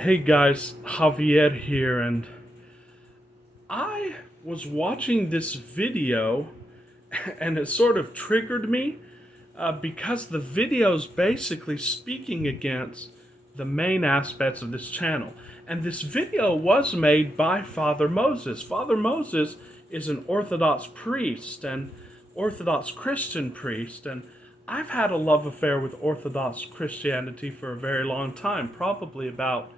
Hey guys, Javier here, and I was watching this video and it sort of triggered me because the video is basically speaking against the main aspects of this channel. And this video was made by Father Moses. Father Moses is an Orthodox priest and Orthodox Christian priest, and I've had a love affair with Orthodox Christianity for a very long time, probably about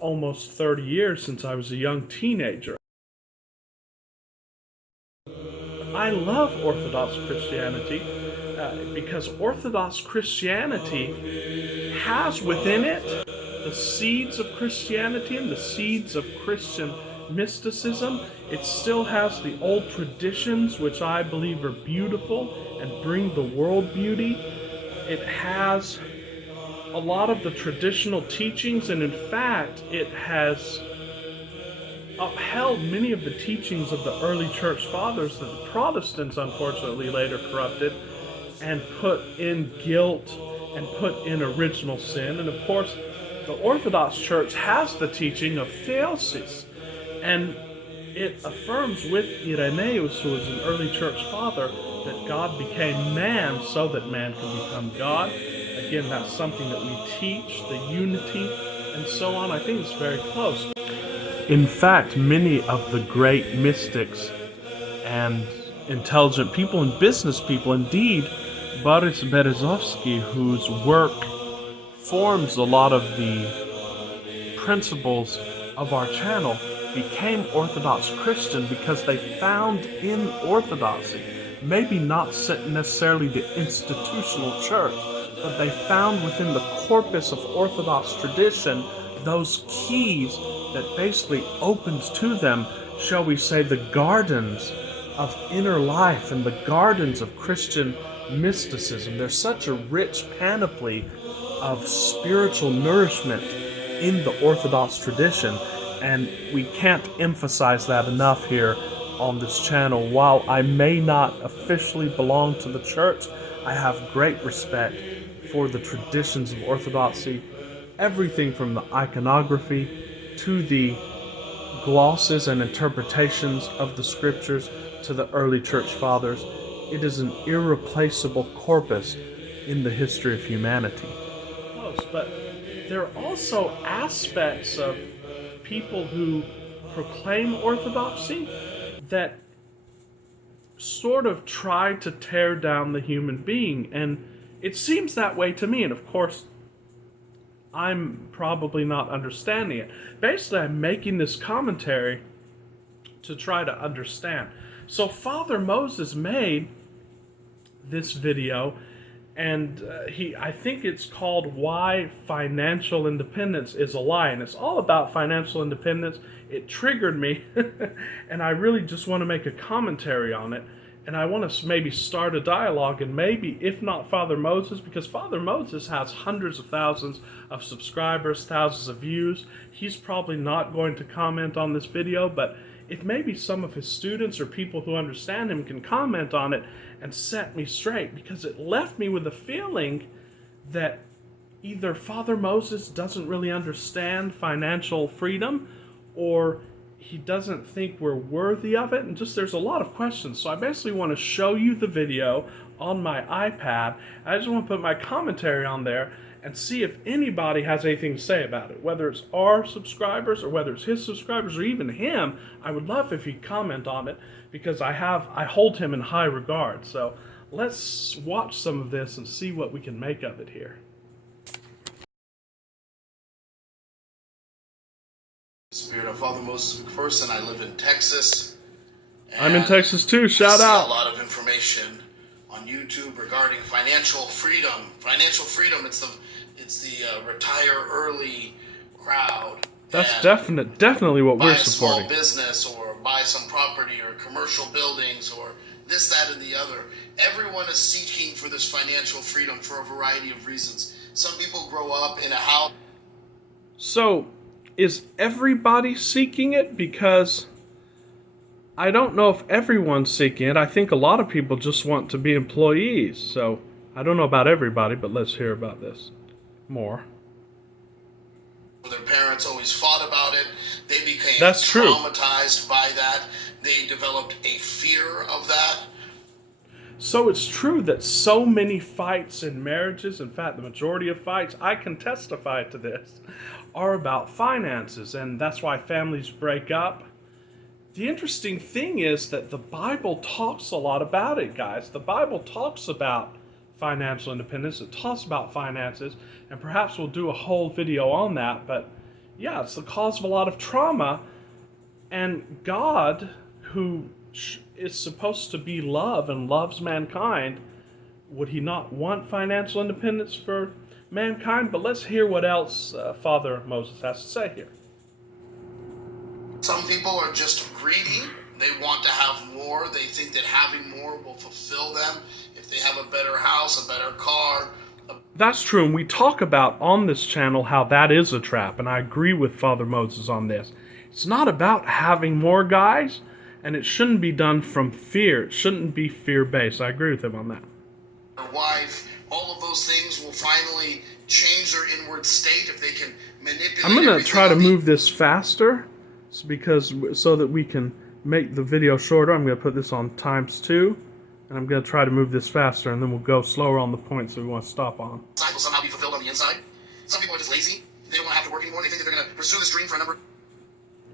almost 30 years since I was a young teenager. I love Orthodox Christianity because Orthodox Christianity has within it the seeds of Christianity and the seeds of Christian mysticism. It still has the old traditions, which I believe are beautiful and bring the world beauty. It has a lot of the traditional teachings, and in fact, it has upheld many of the teachings of the early church fathers that the Protestants unfortunately later corrupted and put in guilt and put in original sin. And of course, the Orthodox Church has the teaching of theosis, and it affirms with Irenaeus, who was an early church father, that God became man so that man can become God. Again, that's something that we teach, the unity and so on. I think it's very close. In fact, many of the great mystics and intelligent people and business people, indeed, Boris Berezovsky, whose work forms a lot of the principles of our channel, became Orthodox Christian because they found in Orthodoxy, maybe not necessarily the institutional church, but they found within the corpus of Orthodox tradition those keys that basically opens to them, shall we say, the gardens of inner life and the gardens of Christian mysticism. There's such a rich panoply of spiritual nourishment in the Orthodox tradition, and we can't emphasize that enough here on this channel. While I may not officially belong to the church, I have great respect for the traditions of Orthodoxy, everything from the iconography to the glosses and interpretations of the scriptures to the early church fathers. It is an irreplaceable corpus in the history of humanity. But there are also aspects of people who proclaim orthodoxy that sort of try to tear down the human being, and it seems that way to me. And of course, I'm probably not understanding it. Basically, I'm making this commentary to try to understand. So Father Moses made this video, and I think it's called Why Financial Independence is a Lie, and it's all about financial independence. It triggered me, and I really just want to make a commentary on it, and I want to maybe start a dialogue, and maybe, if not Father Moses, because Father Moses has hundreds of thousands of subscribers, thousands of views, he's probably not going to comment on this video, but if maybe some of his students or people who understand him can comment on it and set me straight, because it left me with a feeling that either Father Moses doesn't really understand financial freedom, or he doesn't think we're worthy of it, and just there's a lot of questions. So I basically want to show you the video on my iPad. I just want to put my commentary on there and see if anybody has anything to say about it, whether it's our subscribers or whether it's his subscribers or even him. I would love if he'd comment on it, because I hold him in high regard. So let's watch some of this and see what we can make of it here. Spirit of Father Moses McPherson. I live in Texas. I'm in Texas too. Shout out. A lot of information on YouTube regarding financial freedom. Financial freedom. It's the retire early crowd. That's definitely what we're supporting. Buy a small business, or buy some property, or commercial buildings, or this, that, and the other. Everyone is seeking for this financial freedom for a variety of reasons. Some people grow up in a house. So, is everybody seeking it? Because I don't know if everyone's seeking it. I think a lot of people just want to be employees. So I don't know about everybody, but let's hear about this more. parents always fought about it. They became That's true. traumatized by that. They developed a fear of that. So it's true that so many fights in marriages, in fact, the majority of fights, I can testify to this, are about finances, and that's why families break up. The interesting thing is that the Bible talks a lot about it, guys. The Bible talks about financial independence. It talks about finances, and perhaps we'll do a whole video on that. But yeah, it's the cause of a lot of trauma. And God, who is supposed to be love and loves mankind, would he not want financial independence for mankind? But let's hear what else Father Moses has to say here. Some people are just greedy. They want to have more. They think that having more will fulfill them. If they have a better house, a better car. That's true, and we talk about on this channel how that is a trap, and I agree with Father Moses on this. It's not about having more, guys, and it shouldn't be done from fear. It shouldn't be fear-based. I agree with him on that. Their wife, all of those things will finally change their inward state if they can manipulate. I'm going to try to move this faster so that we can make the video shorter. I'm going to put this on ×2, and I'm going to try to move this faster, and then we'll go slower on the points that we want to stop on. Will somehow be fulfilled on the inside. Some people are just lazy. They don't want to have to work anymore. They think that they're going to pursue this dream for a number.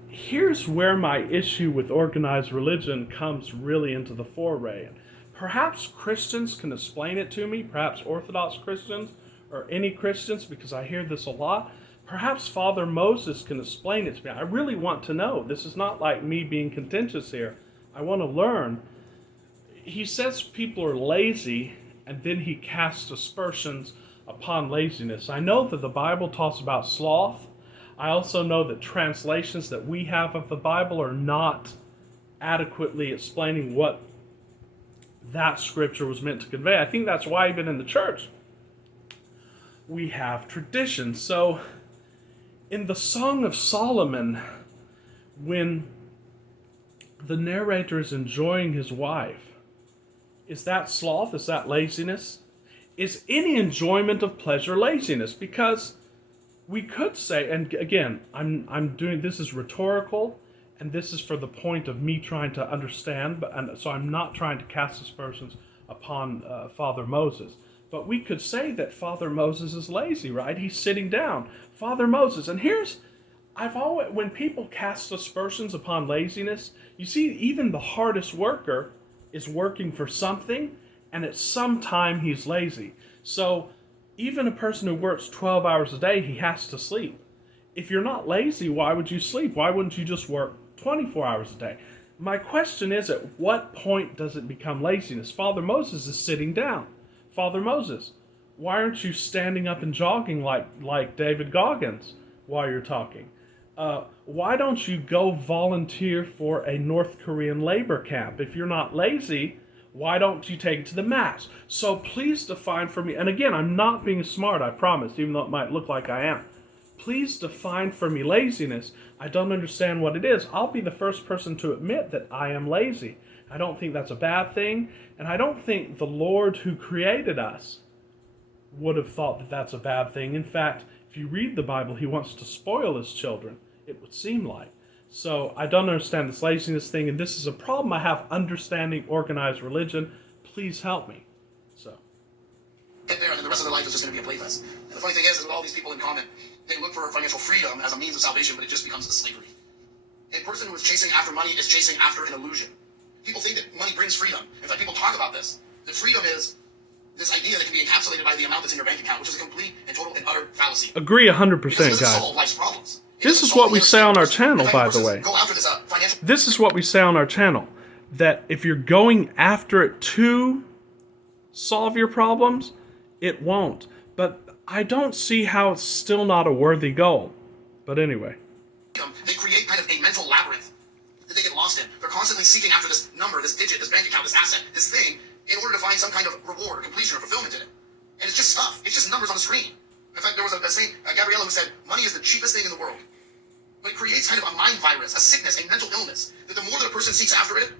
Here's where my issue with organized religion comes really into the foray. Perhaps Christians can explain it to me, perhaps Orthodox Christians or any Christians, because I hear this a lot. Perhaps Father Moses can explain it to me. I really want to know. This is not like me being contentious here. I want to learn. He says people are lazy, and then he casts aspersions upon laziness. I know that the Bible talks about sloth. I also know that translations that we have of the Bible are not adequately explaining what that scripture was meant to convey. I think that's why even in the church we have traditions. So in the Song of Solomon, when the narrator is enjoying his wife, is that sloth? Is that laziness? Is any enjoyment of pleasure laziness? Because we could say, and again, I'm doing this is rhetorical, and this is for the point of me trying to understand, and so I'm not trying to cast aspersions upon Father Moses. But we could say that Father Moses is lazy, right? He's sitting down. Father Moses, and when people cast aspersions upon laziness, you see, even the hardest worker is working for something, and at some time he's lazy. So even a person who works 12 hours a day, he has to sleep. If you're not lazy, why would you sleep? Why wouldn't you just work 24 hours a day? My question is, at what point does it become laziness? Father Moses is sitting down. Father Moses, why aren't you standing up and jogging like David Goggins while you're talking? Why don't you go volunteer for a North Korean labor camp? If you're not lazy, why don't you take it to the mass? So please define for me, and again, I'm not being smart, I promise, even though it might look like I am. Please define for me laziness. I don't understand what it is. I'll be the first person to admit that I am lazy. I don't think that's a bad thing, and I don't think the Lord who created us would have thought that that's a bad thing. In fact, if you read the Bible, he wants to spoil his children, it would seem like. So I don't understand this laziness thing, and this is a problem I have understanding organized religion. Please help me. So. Get there, and then the rest of their life is just going to be a playfest. And the funny thing is with all these people in common, they look for financial freedom as a means of salvation, but it just becomes a slavery. A person who is chasing after money is chasing after an illusion. People think that money brings freedom. In fact, people talk about this. That freedom is this idea that can be encapsulated by the amount that's in your bank account, which is a complete and total and utter fallacy. Agree 100%, guys. Solve life's problems. This is what we say on our channel, by the way. This is what we say on our channel. That if you're going after it to solve your problems, it won't. But I don't see how it's still not a worthy goal. But anyway. They create kind of a mental labyrinth that they get lost in. They're constantly seeking after this number, this digit, this bank account, this asset, this thing, in order to find some kind of reward or completion or fulfillment in it. And it's just stuff. It's just numbers on the screen. In fact, there was a Saint Gabriella who said, money is the cheapest thing in the world. But it creates kind of a mind virus, a sickness, a mental illness, that the more that a person seeks after it,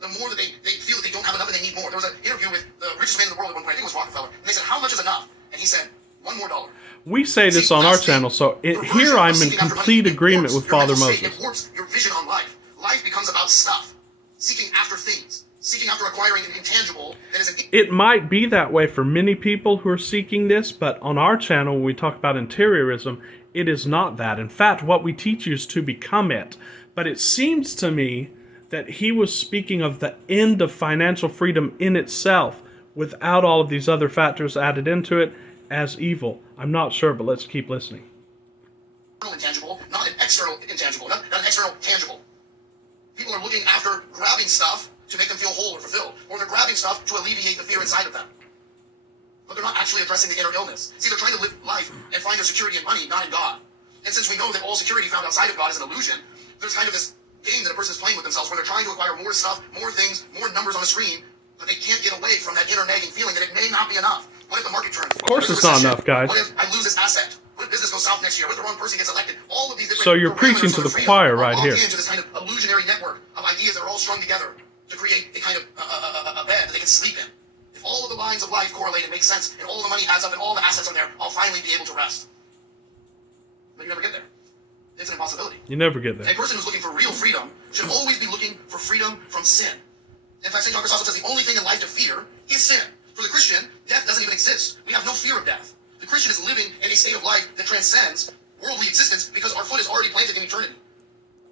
the more that they feel that they don't have enough and they need more. There was an interview with the richest man in the world at one point, I think it was Rockefeller, and they said, how much is enough? And he said, one more dollar. We say this on our channel, so here I'm in complete agreement with Father Moses. It warps your vision on life. Life becomes about stuff, seeking after things, seeking after acquiring an intangible that is an... It might be that way for many people who are seeking this, but on our channel, when we talk about interiorism, it is not that. In fact, what we teach you is to become it. But it seems to me that he was speaking of the end of financial freedom in itself, without all of these other factors added into it, as evil. I'm not sure, but let's keep listening. Intangible, not an external intangible, not an external tangible. People are looking after grabbing stuff to make them feel whole or fulfilled, or they're grabbing stuff to alleviate the fear inside of them. But they're not actually addressing the inner illness. See, they're trying to live life and find their security in money, not in God. And since we know that all security found outside of God is an illusion, there's kind of this game that a person is playing with themselves where they're trying to acquire more stuff, more things, more numbers on the screen, but they can't get away from that inner nagging feeling that it may not be enough. What if the market turns? Of course it's not enough, guys. What if I lose this asset? What if business goes south next year? What if the wrong person gets elected? All of these different... So you're preaching to the choir right here. Into this kind of illusionary network of ideas that are all strung together to create a kind of a bed that they can sleep in. If all of the lines of life correlate and make sense, and all the money adds up and all the assets are there, I'll finally be able to rest. But you never get there. It's an impossibility. You never get there. A person who's looking for real freedom should always be looking for freedom from sin. In fact, St. John Chrysostom says the only thing in life to fear is sin. For the Christian, death doesn't even exist. We have no fear of death. The Christian is living in a state of life that transcends worldly existence because our foot is already planted in eternity.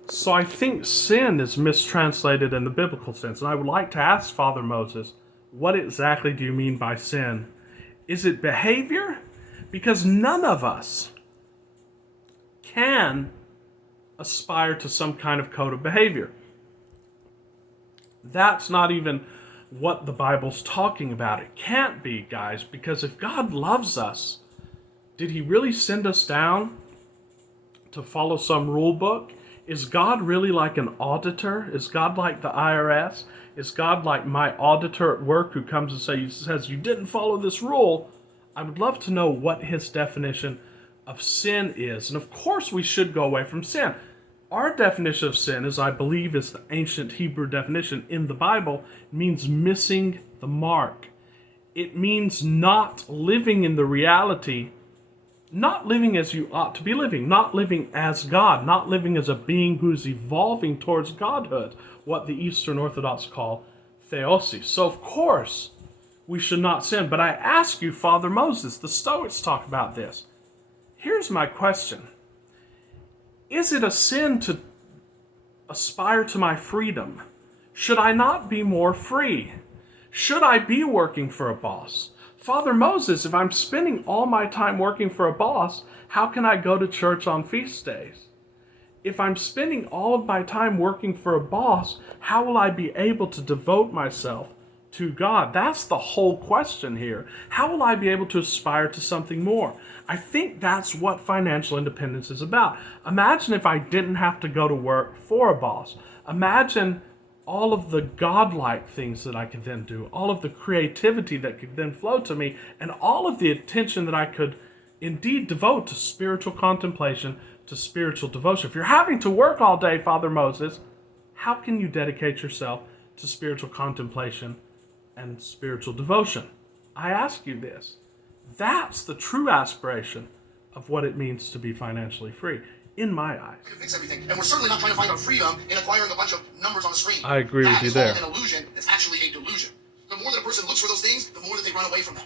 So I think sin is mistranslated in the biblical sense, and I would like to ask Father Moses, what exactly do you mean by sin? Is it behavior? Because none of us can aspire to some kind of code of behavior. That's not even what the Bible's talking about. It can't be, guys, because if God loves us, did he really send us down to follow some rule book? Is God really like an auditor? Is God like the IRS? Is God like my auditor at work who comes and says, you didn't follow this rule? I would love to know what his definition of sin is. And of course we should go away from sin. Our definition of sin, as I believe is the ancient Hebrew definition in the Bible, means missing the mark. It means not living in the reality, not living as you ought to be living, not living as God, not living as a being who's evolving towards godhood, what the Eastern Orthodox call theosis. So of course we should not sin. But I ask you, Father Moses, the Stoics talk about this. Here's my question. Is it a sin to aspire to my freedom? Should I not be more free? Should I be working for a boss? Father Moses, if I'm spending all my time working for a boss, how can I go to church on feast days? If I'm spending all of my time working for a boss, how will I be able to devote myself to God? That's the whole question here. How will I be able to aspire to something more? I think that's what financial independence is about. Imagine if I didn't have to go to work for a boss. Imagine all of the godlike things that I could then do, all of the creativity that could then flow to me, and all of the attention that I could indeed devote to spiritual contemplation, to spiritual devotion. If you're having to work all day, Father Moses, how can you dedicate yourself to spiritual contemplation and spiritual devotion? I ask you this. That's the true aspiration of what it means to be financially free, in my eyes. We can fix everything, and we're certainly not trying to find our freedom in acquiring a bunch of numbers on the screen. I agree with you there. That is all an illusion. It's actually a delusion. The more that a person looks for those things, the more that they run away from them.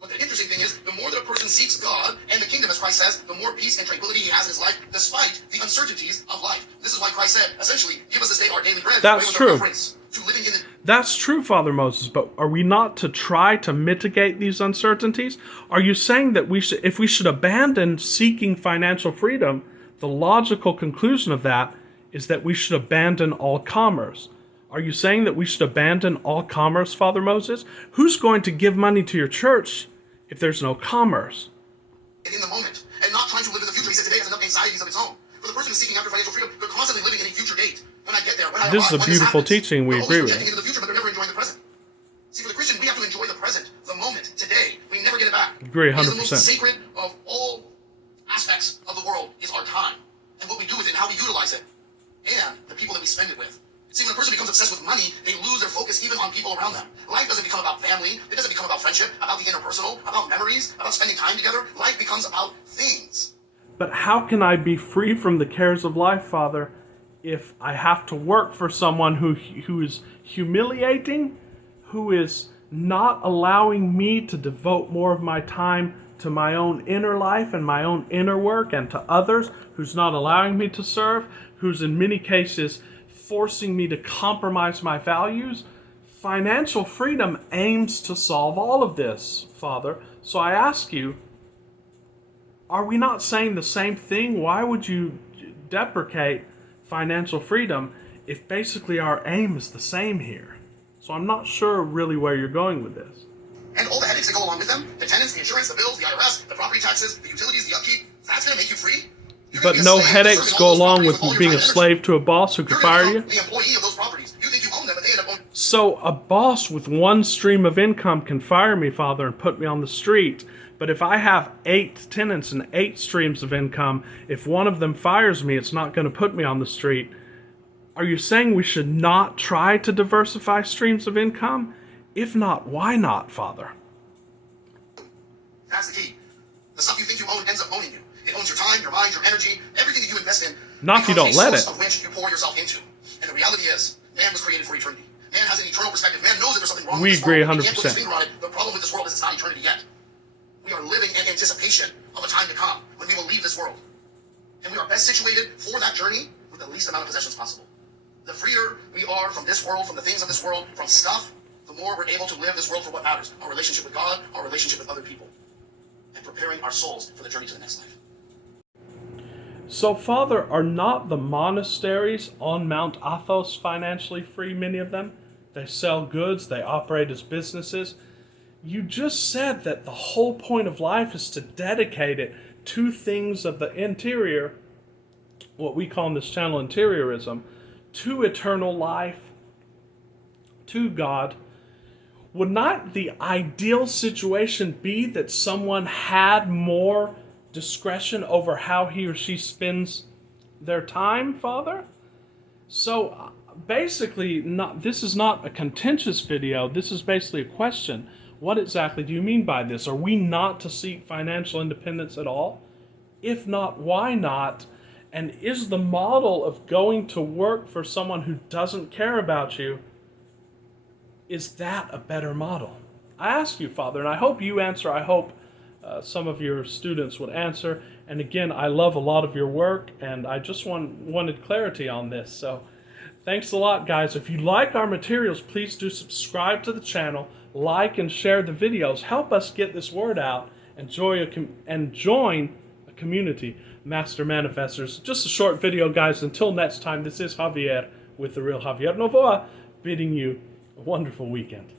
But the interesting thing is, the more that a person seeks God and the kingdom, as Christ says, the more peace and tranquility he has in his life, despite the uncertainties of life. This is why Christ said, essentially, give us this day our daily bread. That's true. To living in the... That's true, Father Moses, but are we not to try to mitigate these uncertainties? Are you saying that if we should abandon seeking financial freedom, the logical conclusion of that is that we should abandon all commerce? Are you saying that we should abandon all commerce, Father Moses? Who's going to give money to your church if there's no commerce? In the moment, and not trying to live in the future. He said today has enough anxieties of its own. For the person who's seeking after financial freedom, they're constantly living in a future date. When I get there, when I This is a beautiful teaching. We agree with. Into the future, but they're never enjoying the present. See, for the Christian, we have to enjoy the present, the moment, today. We never get it back. Agree, 100%. The most sacred of all aspects of the world is our time, and what we do with it, and how we utilize it, and the people that we spend it with. See, when a person becomes obsessed with money, they lose their focus even on people around them. Life doesn't become about family. It doesn't become about friendship, about the interpersonal, about memories, about spending time together. Life becomes about things. But how can I be free from the cares of life, Father, if I have to work for someone who is humiliating, who is not allowing me to devote more of my time to my own inner life and my own inner work and to others, who's not allowing me to serve, who's in many cases forcing me to compromise my values? Financial freedom aims to solve all of this, Father. So I ask you, are we not saying the same thing? Why would you deprecate financial freedom if basically our aim is the same here? So I'm not sure really where you're going with this. And all the headaches that go along with them, the tenants, the insurance, the bills, the IRS, the property taxes, the utilities, the upkeep, that's going to make you free? But no headaches go along with being a slave to a boss who could fire you? The employee of those properties. You think you own them, but they end up owning. So a boss with one stream of income can fire me, Father, and put me on the street. But if I have 8 tenants and 8 streams of income, if one of them fires me, it's not going to put me on the street. Are you saying we should not try to diversify streams of income? If not, why not, Father? That's the key. The stuff you think you own ends up owning you. It owns your time, your mind, your energy, everything that you invest in. Not if you don't let it. Of which you pour yourself into. And the reality is, man was created for eternity. Man has an eternal perspective. Man knows that there's something wrong with this world. We agree He can't put his 100%. finger on it. The problem with this world is it's not eternity yet. We are living in anticipation of a time to come when we will leave this world. And we are best situated for that journey with the least amount of possessions possible. The freer we are from this world, from the things of this world, from stuff, the more we're able to live this world for what matters. Our relationship with God, our relationship with other people. And preparing our souls for the journey to the next life. So, Father, are not the monasteries on Mount Athos financially free, many of them? They sell goods, they operate as businesses. You just said that the whole point of life is to dedicate it to things of the interior, what we call in this channel interiorism, to eternal life, to God. Would not the ideal situation be that someone had more discretion over how he or she spends their time, Father? So basically, this is not a contentious video. This is basically a question. What exactly do you mean by this? Are we not to seek financial independence at all? If not, why not? And is the model of going to work for someone who doesn't care about you, is that a better model? I ask you, Father, and I hope you answer. I hope some of your students would answer. And again, I love a lot of your work, and I just wanted clarity on this. So thanks a lot, guys. If you like our materials, please do subscribe to the channel, like and share the videos. Help us get this word out and join a community, Master Manifestors. Just a short video, guys. Until next time, this is Javier with The Real Javier Novoa, bidding you a wonderful weekend.